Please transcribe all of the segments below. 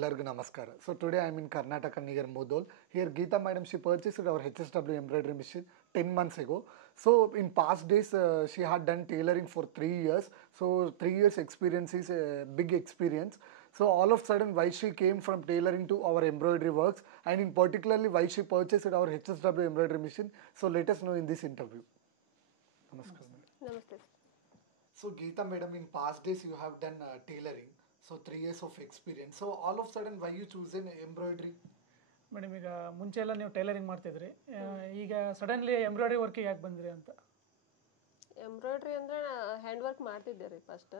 Ellargu Namaskara. So today I am in Karnataka near Mudol. Here Geeta madam, she purchased our HSW embroidery machine 10 months ago. So in past days she had done tailoring for 3 years. So 3 years experience is a big experience. So all of a sudden why she came from tailoring to our embroidery works, and in particularly why she purchased our HSW embroidery machine. So let us know in this interview. Namaskar madam. Namaste. So Geeta madam, in past days you have done tailoring. So 3 years of experience. So all of a sudden why you choose an embroidery? Madam ಈಗ ಮುಂಚೆ ಎಲ್ಲ ನೀವು tailoring ಮಾಡ್ತಿದ್ರಿ, ಈಗ suddenly embroidery ವರ್ಕಿಗೆ ಯಾಕೆ ಬಂದ್ರಿ ಅಂತ? Embroidery ಅಂದ್ರೆ ಹ್ಯಾಂಡ್ ವರ್ಕ್ ಮಾಡ್ತಿದ್ದೆ ರೀ ಫಸ್ಟ್.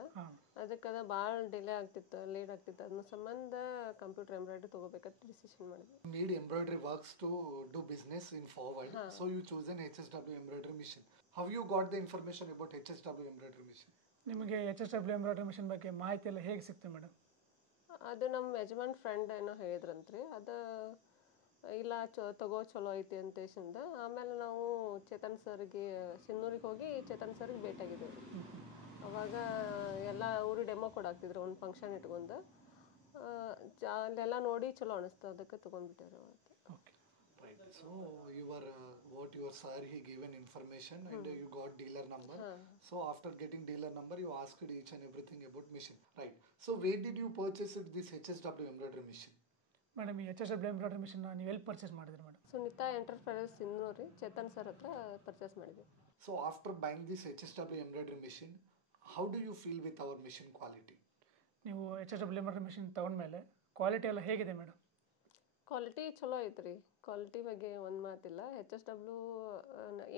ಅದಕ್ಕೆ ಅದು ಭಾಳ ಡಿಲೇ ಆಗ್ತಿತ್ತು, ಲೇಟ್ ಆಗ್ತಿತ್ತು. ಅದ್ರ ಸಂಬಂಧ ಕಂಪ್ಯೂಟರ್ ಎಂಬ್ರಾಯ್ಡ್ರಿ ತೊಗೋಬೇಕಂತ ಡಿಸಿಷನ್ ಮಾಡಿದ್ವಿ. Need embroidery works to do business in forward. So you choose an HSW embroidery machine. How you got the information about HSW embroidery machine? ನಿಮಗೆ HSW ಎಂಬ್ರಾಯ್ಡ್ರಿ ಮಿಷನ್ ಬಗ್ಗೆ ಮಾಹಿತಿ ಎಲ್ಲ ಹೇಗೆ ಸಿಕ್ತು ಮೇಡಮ್? ಅದು ನಮ್ಮ ಯಜಮಾನ್ friend ಏನೋ ಹೇಳಿದ್ರಂತ್ರಿ. ಅದು ಇಲ್ಲ ತಗೋ ಚಲೋ ಐತಿ ಅಂತೇಶಿಂದ ಆಮೇಲೆ ನಾವು ಚೇತನ್ ಸರ್ಗೆ ಸಿನ್ನೂರಿಗೆ ಹೋಗಿ ಚೇತನ್ ಸರ್ಗೆ ಭೇಟಿಯಾಗಿದ್ದೇವೆ ರೀ. ಅವಾಗ ಎಲ್ಲ ಊರಿಗೆ ಡೆಮೋ ಕೊಡಾಕ್ತಿದ್ರು, ಒಂದು ಫಂಕ್ಷನ್ ಇಟ್ಕೊಂಡು. ಅಲ್ಲೆಲ್ಲ ನೋಡಿ ಚಲೋ ಅನಿಸ್ತು, ಅದಕ್ಕೆ ತೊಗೊಂಡ್ಬಿಟ್ಟೇವ್ರಿ ಅವತ್ತು. Right. So what your sir he given information and you got dealer number. So after getting dealer number you asked each and everything about machine. Right. So where did you purchase this HSW embroidery machine? Madam ಈ HSW embroidery machine ನೀವು ಎಲ್ಲಿ purchase ಮಾಡಿದ್ರಿ madam? Sunita enterprises ಸಿನ್ನೂರಿ Chetan sir ಹತ್ರ purchase ಮಾಡಿದ್ವಿ. So after buying this HSW embroidery machine, how do you feel with our machine quality? ನೀವು HSW embroidery mission ತೊಗೊಂಡ್ಮೇಲೆ quality ಎಲ್ಲ ಹೇಗಿದೆ ಮೇಡಮ್? ಕ್ವಾಲಿಟಿ ಚಲೋ ಐತ್ರಿ. ಕ್ವಾಲಿಟಿ ಬಗ್ಗೆ ಒಂದು ಮಾತಿಲ್ಲ. HSW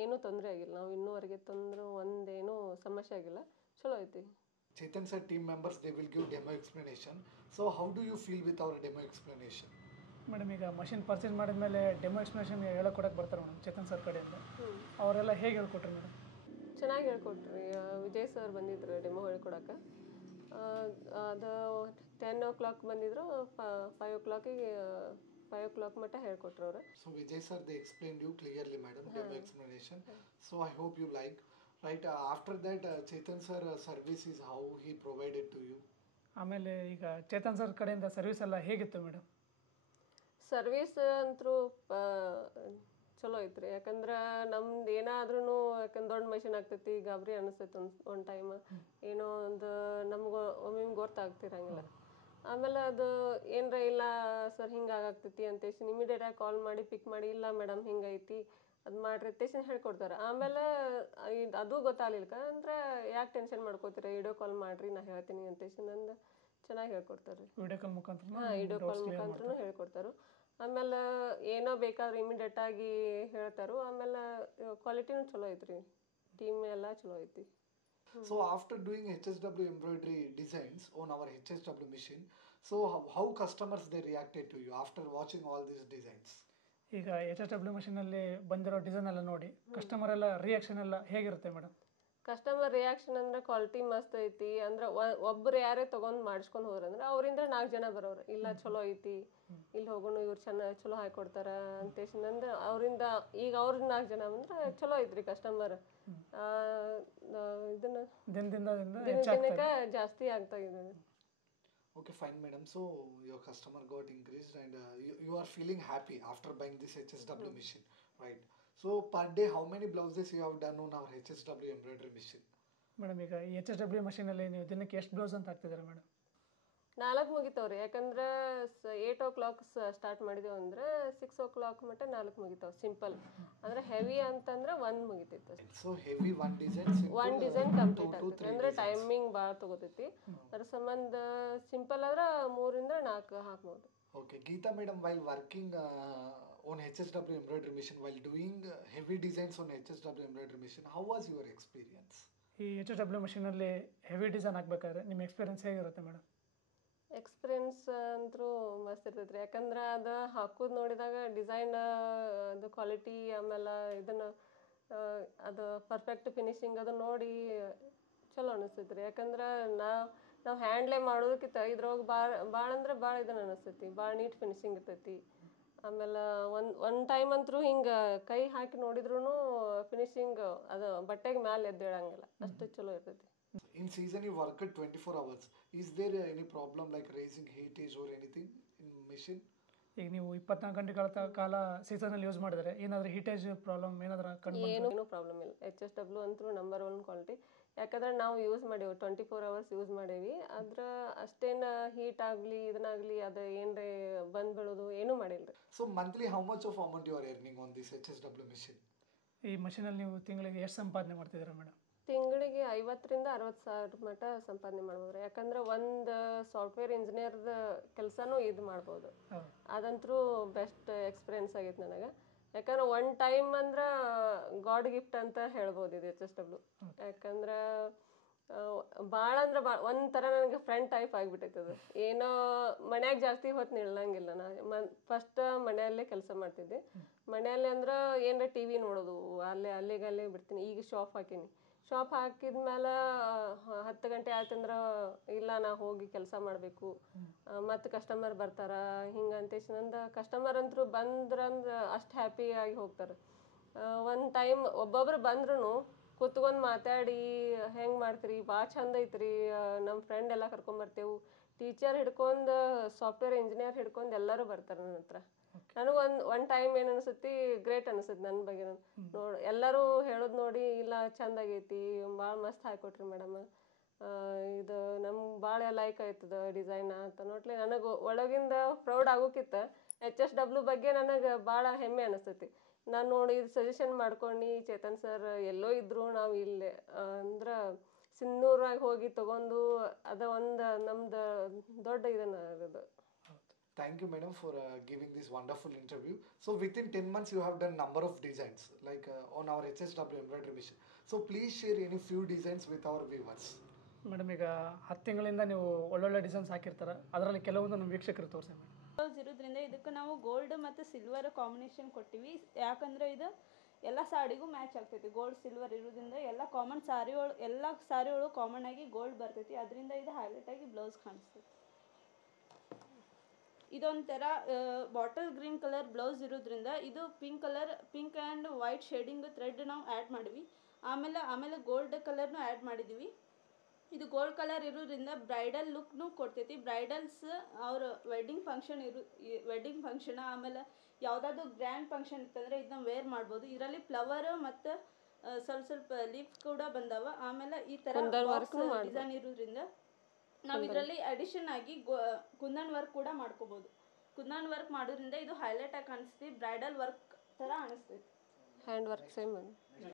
ಏನೂ ತೊಂದರೆ ಆಗಿಲ್ಲ. ನಾವು ಇನ್ನೂವರೆಗೆ ತಂದರೂ ಒಂದೇನೂ ಸಮಸ್ಯೆ ಆಗಿಲ್ಲ, ಚಲೋ ಐತಿ. Chetan sir team members, they will give demo explanation. So how do you feel with our demo explanation? Madam ಈಗ ಮಷಿನ್ ಪರ್ಚೇಸ್ ಮಾಡಿದ್ಮೇಲೆ ಡೆಮೋ ಎಕ್ಸ್ಪ್ಲನೇಷನ್ ಹೇಳ್ಕೊಡಕ್ಕೆ ಬರ್ತಾರೆ ಮೇಡಮ್ ಚೇತನ್ ಸರ್ ಕಡೆಯಿಂದ. ಅವರೆಲ್ಲ ಹೇಗೆ ಹೇಳ್ಕೊಟ್ರಿ ಮೇಡಮ್? ಚೆನ್ನಾಗಿ ಹೇಳ್ಕೊಟ್ರಿ. ವಿಜಯ್ ಸರ್ ಬಂದಿದ್ರು ಡೆಮೋ ಹೇಳ್ಕೊಡಕ್ಕೆ. ಅದು 10 o'clock ಬಂದಿದ್ರು, 5 o'clock ಮಟ್ಟ ಹೇಳ್ಕೊಟ್ರು ಅವರು. So Vijay sir, they explained you clearly madam, demo explanation. So I hope you like. Right, after that Chetan sir service is how he provided to you? ಆಮೇಲೆ ಈಗ Chetan sir ಕಡೆಯಿಂದ service ಎಲ್ಲ ಹೇಗಿತ್ತು madam? Service ಅಂತೂ ಚಲೋ ಐತ್ರಿ. ಯಾಕಂದ್ರೆ ನಮ್ದು ಏನಾದ್ರೂ ಯಾಕಂದ್ರೆ ದೊಡ್ಡ ಮಷಿನ್ ಆಗ್ತೈತಿ, ಗಾಬರಿ ಅನಿಸ್ತೈತಿ ಒಂದು ಟೈಮ್. ಏನೋ ಒಂದು ನಮ್ಗೆ ಒಮ್ಮೆ ಗೊತ್ತಾಗ್ತಿರಂಗಿಲ್ಲ. ಆಮೇಲೆ ಅದು ಏನರ ಇಲ್ಲ ಸರ್ ಹಿಂಗೆ ಆಗಾಗ್ತೈತಿ ಅಂತೇಸಿ ಇಮಿಡಿಯೇಟಾಗಿ ಕಾಲ್ ಮಾಡಿ ಪಿಕ್ ಮಾಡಿ, ಇಲ್ಲ ಮೇಡಮ್ ಹಿಂಗೈತಿ ಅದು ಮಾಡ್ರಿ ಅಂತೇಶನ್ ಹೇಳ್ಕೊಡ್ತಾರೆ. ಆಮೇಲೆ ಅದು ಗೊತ್ತಾಗಲಿಲ್ಲ ಅಂದ್ರೆ ಯಾಕೆ ಟೆನ್ಷನ್ ಮಾಡ್ಕೋತೀರ, ವಿಡಿಯೋ ಕಾಲ್ ಮಾಡಿರಿ ನಾ ಹೇಳ್ತೀನಿ ಅಂತೇಶನ್ ಅಂದು ಚೆನ್ನಾಗಿ ಹೇಳ್ಕೊಡ್ತಾರೆ. ವಿಡಿಯೋ ಕಾಲ್ ಮುಖಾಂತರ ವಿಡಿಯೋ ಕಾಲ್ ಮುಖಾಂತರ ಹೇಳ್ಕೊಡ್ತಾರೆ. ಆಮೇಲೆ ಏನೋ ಬೇಕಾದ್ರೆ ಇಮಿಡಿಯೇಟಾಗಿ ಹೇಳ್ತಾರೋ. ಆಮೇಲೆ ಕ್ವಾಲಿಟಿನೂ ಚಲೋ ಐತ್ರಿ, ಟೀಮ್ ಎಲ್ಲ ಚಲೋ ಐತಿ. So after doing HSW embroidery designs on our HSW machine, so how customers they reacted to you after watching all these designs? ಈಗ HSW ಮಷೀನಲ್ಲಿ ಬಂದಿರೋ ಡಿಸೈನ್ ಎಲ್ಲ ನೋಡಿ ಕಸ್ಟಮರ್ ಎಲ್ಲ ರಿಯಾಕ್ಷನ್ ಎಲ್ಲ ಹೇಗಿರುತ್ತೆ ಮೇಡಮ್? ಕಸ್ಟಮರ್ ರಿಯಾಕ್ಷನ್ ಅಂದ್ರೆ ಕ್ವಾಲಿಟಿ ಮಸ್ತ್ ಐತಿ ಅಂದ್ರೆ ಒಬ್ಬರು ಯಾರೇ ತೊಗೊಂಡು ಮಾಡಿಸ್ಕೊಂಡು ಹೋದ್ರಂದ್ರೆ ಅವರಿಂದ 4 ಜನ ಬರೋರು, ಇಲ್ಲ ಚಲೋ ಐತಿ ಇಲ್ಲಿ ಹೋಗೋಣ ಇವ್ರು ಚಲೋ ಹಾಕೊಡ್ತಾರ ಅಂತೇಶನ್ ಅಂದ್ರೆ ಅವರಿಂದ ಈಗ ಅವ್ರ 4 ಜನ ಅಂದ್ರೆ ಚಲೋ ಐತ್ರಿ ಕಸ್ಟಮರ್. ಇದನ್ನ ದಿನಕ್ಕೆ ಜಾಸ್ತಿ ಆಗ್ತಾ ಇದೆ. Okay, fine madam. So your customer got increased and you are feeling happy after buying this HSW machine, right? So per day how many blouses you have done on our HSW embroidery machine? Madam ಈಗ ಈ HSW ಮಷೀನಲ್ಲಿ ನೀವು ದಿನಕ್ಕೆ ಎಷ್ಟು blouse ಅಂತ ಹಾಕ್ತಿದ್ದೀರಾ madam? 4 ಮುಗಿತಾವ್ರಿ. ಯಾಕಂದ್ರೆ 8 o'clock start ಮಾಡಿದೇವು ಅಂದ್ರೆ 6 o'clock ಮಟ್ಟ 4 ಮುಗಿತಾವ್. Simple ಅಂದ್ರೆ ಹೆವಿ ಅಂತಂದ್ರೆ 1 ಮುಗಿತೈತೆ. So heavy one design complete ಆಗ್ತೈತಿ ಅಂದ್ರೆ ಟೈಮಿಂಗ್ ಭಾಳ ತಗೋತೈತಿ. ಅದ್ರ ಸಂಬಂಧ ಸಿಂಪಲ್ ಆದ್ರೆ 3 ಇಂದ 4 ಹಾಕ್ಬೋದು. Okay, Geeta madam, while working on HSW embroidery machine, while doing heavy designs on HSW embroidery machine, how was your experience? ಈ HSW ಮಷೀನಲ್ಲಿ ಹೆವಿ ಡಿಸೈನ್ ಹಾಕ್ಬೇಕಾದ್ರೆ ನಿಮ್ಮ ಎಕ್ಸ್ಪೀರಿಯನ್ಸ್ ಹೇಗಿರುತ್ತೆ ಮೇಡಮ್? ಎಕ್ಸ್ಪೀರಿಯನ್ಸ್ ಅಂತೂ ಮಸ್ತ್ ಇರ್ತೈತ್ರಿ. ಯಾಕಂದ್ರೆ ಅದು ಹಾಕೋದು ನೋಡಿದಾಗ ಡಿಸೈನ್ ಅದು ಕ್ವಾಲಿಟಿ ಆಮೇಲೆ ಇದನ್ನು ಅದು ಪರ್ಫೆಕ್ಟ್ ಫಿನಿಶಿಂಗ್ ಅದು ನೋಡಿ ಚಲೋ ಅನಿಸ್ತೈತ್ರಿ. ಯಾಕಂದ್ರೆ ನಾವು ಹ್ಯಾಂಡ್ಲೇ ಮಾಡೋದಕ್ಕಿಂತ ಇದ್ರೊಳಗೆ ಭಾಳ ಅಂದ್ರೆ ಭಾಳ ಇದನ್ನು ಅನಿಸ್ತೈತಿ, ಭಾಳ ನೀಟ್ ಫಿನಿಶಿಂಗ್ ಇರ್ತೈತಿ. ಆಮೇಲೆ ಒಂದು ಟೈಮ್ ಅಂತೂ ಹಿಂಗೆ ಕೈ ಹಾಕಿ ನೋಡಿದ್ರೂ ಫಿನಿಶಿಂಗ್ ಅದು ಬಟ್ಟೆಗೆ ಮ್ಯಾಲೆ ಎದ್ದೇಳಂಗಿಲ್ಲ, ಅಷ್ಟು ಚಲೋ ಇರ್ತೈತಿ. In season you work at 24 hours. Is there any problem like raising heatage or anything in machine? ಈಗ ನೀವು 24 ಗಂಟೆಗಳ ಕಾಲ ಸೀಸನಲ್ಲಿ ಯೂಸ್ ಮಾಡಿದರೆ ಏನಾದರೂ ಹೀಟೇಜ್ ಪ್ರಾಬ್ಲಮ್ ಏನಾದರೂ ಕಂಡು ಏನು ಪ್ರಾಬ್ಲಮ್ ಇಲ್ಲ. HSW ಅಂತೂ ನಂಬರ್ 1 ಕ್ವಾಲಿಟಿ. ಯಾಕಂದ್ರೆ ನಾವು ಯೂಸ್ ಮಾಡೀವಿ 24 ಅವರ್ಸ್ ಯೂಸ್ ಮಾಡೀವಿ. ಅದ್ರ ಅಷ್ಟೇನು ಹೀಟ್ ಆಗಲಿ ಇದನ್ನಾಗಲಿ ಅದು ಏನರೇ ಬಂದು ಬೀಳೋದು ಏನೂ ಮಾಡಿಲ್ಲ ರೀ. So monthly how much of amount you are earning on this HSW machine? ಈ ಮಷೀನಲ್ಲಿ ನೀವು ತಿಂಗಳಿಗೆ ಎಷ್ಟು ಸಂಪಾದನೆ ಮಾಡ್ತಿದ್ದೀರಾ ಮೇಡಮ್? ತಿಂಗಳಿಗೆ 50,000 ರಿಂದ 60,000 ಮಟ್ಟ ಸಂಪಾದನೆ ಮಾಡ್ಬೋದು. ಯಾಕಂದ್ರೆ ಒಂದು ಸಾಫ್ಟ್ವೇರ್ ಇಂಜಿನಿಯರ್ದ ಕೆಲಸನೂ ಇದು ಮಾಡ್ಬೋದು. ಅದಂತರೂ ಬೆಸ್ಟ್ ಎಕ್ಸ್ಪೀರಿಯನ್ಸ್ ಆಗೈತೆ ನನಗೆ. ಯಾಕಂದ್ರೆ ಒನ್ ಟೈಮ್ ಅಂದ್ರೆ ಗಾಡ್ ಗಿಫ್ಟ್ ಅಂತ ಹೇಳ್ಬೋದು ಇದು HSW. ಯಾಕಂದ್ರೆ ಭಾಳ ಅಂದ್ರೆ ಭಾಳ ಒಂಥರ ನನಗೆ ಫ್ರೆಂಡ್ ಟೈಪ್ ಆಗಿಬಿಟ್ಟೈತೆ ಅದು. ಏನೋ ಮನ್ಯಾಗ ಜಾಸ್ತಿ ಹೊತ್ತು ನಿಲ್ಲಂಗಿಲ್ಲ. ನಾನು ಫಸ್ಟ್ ಮನೆಯಲ್ಲೇ ಕೆಲಸ ಮಾಡ್ತಿದ್ದೆ. ಮನೆಯಲ್ಲೇ ಅಂದ್ರೆ ಏನರ ಟಿ ವಿ ನೋಡೋದು, ಅಲ್ಲಿಗೆ ಬಿಡ್ತೀನಿ. ಈಗ ಶಾಪ್ ಹಾಕೀನಿ. ಶಾಪ್ ಹಾಕಿದ್ಮೇಲೆ 10 ಗಂಟೆ ಆಯ್ತಂದ್ರೆ ಇಲ್ಲ ನಾ ಹೋಗಿ ಕೆಲಸ ಮಾಡಬೇಕು, ಮತ್ತು ಕಸ್ಟಮರ್ ಬರ್ತಾರೆ ಹಿಂಗಂತೇಶಂದ ಕಸ್ಟಮರ್ ಅಂತರೂ ಬಂದ್ರಂದ್ರೆ ಅಷ್ಟು ಹ್ಯಾಪಿ ಆಗಿ ಹೋಗ್ತಾರೆ. ಒಂದು ಟೈಮ್ ಒಬ್ಬೊಬ್ರು ಬಂದ್ರೂ ಕೂತ್ಕೊಂಡು ಮಾತಾಡಿ ಹೆಂಗೆ ಮಾಡ್ತೀರಿ, ಭಾಳ ಚಂದ ಐತ್ರಿ, ನಮ್ಮ ಫ್ರೆಂಡ್ ಎಲ್ಲ ಕರ್ಕೊಂಬರ್ತೇವೆ, ಟೀಚರ್ ಹಿಡ್ಕೊಂಡು ಸಾಫ್ಟ್ವೇರ್ ಇಂಜಿನಿಯರ್ ಹಿಡ್ಕೊಂಡು ಎಲ್ಲರೂ ಬರ್ತಾರೆ ನನ್ನ ಹತ್ರ. ನನಗೆ ಒಂದು ಟೈಮ್ ಏನು ಅನಿಸುತ್ತೆ, ಗ್ರೇಟ್ ಅನಿಸುತ್ತೆ ನನ್ನ ಬಗ್ಗೆ. ನೋಡಿ ಎಲ್ಲರೂ ಹೇಳೋದು ನೋಡಿ ಇಲ್ಲ ಚಂದ ಆಗೈತಿ, ಭಾಳ ಮಸ್ತ್ ಹಾಕ್ಕೊಟ್ರಿ ಮೇಡಮ್, ಇದು ನಮ್ಗೆ ಭಾಳ ಲೈಕ್ ಆಯ್ತದ ಡಿಸೈನ್ ಅಂತ ನೋಡ್ಲಿ ನನಗೆ ಒಳಗಿಂದ ಪ್ರೌಡ್ ಆಗೋಕ್ಕಿಂತ HSW ಬಗ್ಗೆ ನನಗೆ ಭಾಳ ಹೆಮ್ಮೆ ಅನಿಸ್ತೈತಿ. ನಾನು ನೋಡಿ ಇದು ಸಜೆಷನ್ ಮಾಡ್ಕೊಂಡು ಚೇತನ್ ಸರ್ ಎಲ್ಲೋ ಇದ್ದರು ನಾವು ಇಲ್ಲೇ ಅಂದ್ರೆ ಸಿನ್ನೂರಾಗಿ ಹೋಗಿ ತೊಗೊಂಡು ಅದು ಒಂದು ನಮ್ದು ದೊಡ್ಡ ಇದನ್ನು ಅದು. Thank you, madam, for giving this wonderful interview. So within 10 months, you have done number of designs like on our HSW embroidery machine. So please share any few designs with our viewers. Madam ಈಗ 10 ತಿಂಗಳಿಂದ ನೀವು ಒಳ್ಳೊಳ್ಳೆ designs ಹಾಕಿರ್ತಾರೆ, ಅದರಲ್ಲಿ ಕೆಲವೊಂದು ನಮ್ಮ ವೀಕ್ಷಕರು ತೋರಿಸಿ ಮೇಡಮ್. ಬ್ಲೌಸ್ ಇರೋದ್ರಿಂದ ಇದಕ್ಕೆ ನಾವು ಗೋಲ್ಡ್ ಮತ್ತು ಸಿಲ್ವರ್ ಕಾಂಬಿನೇಷನ್ ಕೊಟ್ಟಿವಿ. ಯಾಕಂದರೆ ಇದು ಎಲ್ಲ ಸಾಡಿಗೂ ಮ್ಯಾಚ್ ಆಗ್ತೈತಿ. ಗೋಲ್ಡ್ ಸಿಲ್ವರ್ ಇರೋದ್ರಿಂದ ಎಲ್ಲ ಕಾಮನ್ ಎಲ್ಲ ಸಾರಿ ಒಳಗೆ ಕಾಮನ್ ಆಗಿ ಗೋಲ್ಡ್ ಬರ್ತೈತಿ. ಅದರಿಂದ ಇದು ಹೈಲೈಟ್ ಆಗಿ ಬ್ಲೌಸ್ ಕಾಣಿಸ್ತೈತಿ. ಇದೊಂಥರ ಬಾಟಲ್ ಗ್ರೀನ್ ಕಲರ್ ಬ್ಲೌಸ್ ಇರೋದ್ರಿಂದ ಇದು pink and white shading thread ನಾವು ಆ್ಯಡ್ ಮಾಡಿವಿ. ಆಮೇಲೆ ಗೋಲ್ಡ್ ಕಲರ್ನು ಆ್ಯಡ್ ಮಾಡಿದ್ದೀವಿ. ಇದು ಗೋಲ್ಡ್ ಕಲರ್ ಇರೋದ್ರಿಂದ ಬ್ರೈಡಲ್ ಲುಕ್ನು ಕೊಡ್ತೈತಿ. ಬ್ರೈಡಲ್ಸ್ ಅವ್ರ ವೆಡ್ಡಿಂಗ್ ಫಂಕ್ಷನ್ ಆಮೇಲೆ ಯಾವುದಾದ್ರು ಗ್ರ್ಯಾಂಡ್ ಫಂಕ್ಷನ್ ಇತ್ತಂದರೆ ಇದನ್ನ ವೇರ್ ಮಾಡ್ಬೋದು. ಇದರಲ್ಲಿ ಫ್ಲವರ್ ಮತ್ತು ಸ್ವಲ್ಪ ಲೀಫ್ಸ್ ಕೂಡ ಬಂದಾವ. ಆಮೇಲೆ ಈ ಥರ ಡಿಸೈನ್ ಇರೋದ್ರಿಂದ ನಾವು ಇದರಲ್ಲಿ ಅಡಿಷನ್ ಆಗಿ ಕುಂದನ್ ವರ್ಕ್ ಕೂಡ ಮಾಡ್ಕೋಬೋದು. ಕುಂದನ್ ವರ್ಕ್ ಮಾಡೋದ್ರಿಂದ ಇದು ಹೈಲೈಟ್ ಆಗಿ ಕಾಣಿಸ್ತೈತಿ, ಬ್ರೈಡಲ್ ವರ್ಕ್ ಥರ ಅನಿಸ್ತೈತಿ. Hand work same